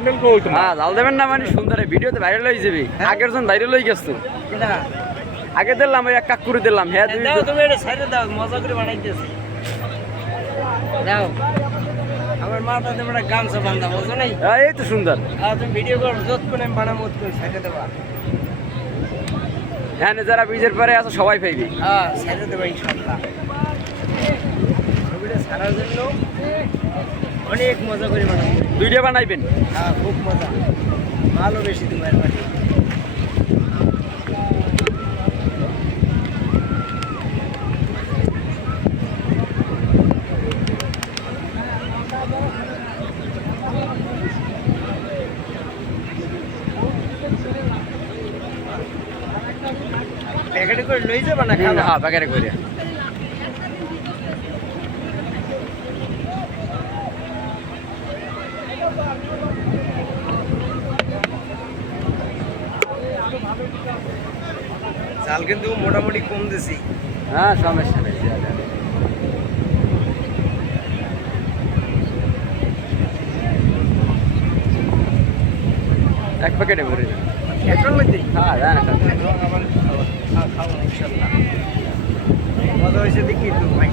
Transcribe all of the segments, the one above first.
sandal কো হইতো হ্যাঁ জাল দেবেন না মানে সুন্দর ভিডিওতে ভাইরাল হয়ে যাবে আগের জন ভাইরাল হয়ে গেছে আগে দিলাম ওই এক কাক করে দিলাম হ্যাঁ দাও তুমি এটা সাইডে দাও মজা করে বানাইতেছি দাও আমার মাথাতে বড় গামছা বাঁধা বুঝো নাই এই তো সুন্দর তুমি ভিডিও করো যত কোন আমি বানাবো তত সাইডে দেবা হ্যাঁ যারা বীজের পরে আছে সবাই পাইবি হ্যাঁ সাইডে দেবা ইনশাআল্লাহ ছবিটা সারার জন্য অনেক মজা করে বানাবো ভিডিও বানাইবেন হ্যাঁ খুব মজা ভালো বেশি তোমার বাড়ি প্যাকেটে করে লই যাবা না খাবা হ্যাঁ প্যাকেটে করে চাল কিন্তু মোটামুটি কম দিছি হ্যাঁ সমস্যা নেই এক প্যাকেটে ভরে দেন একটার মধ্যে হ্যাঁ জান খাবো ইনশাআল্লাহ মজা হয়েছে দেখি তো ভাই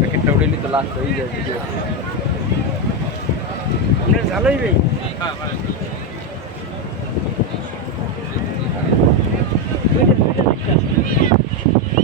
প্যাকেটটা উড়ে তো লাস্ট হয়ে যায় আপনার ভালোই ভাই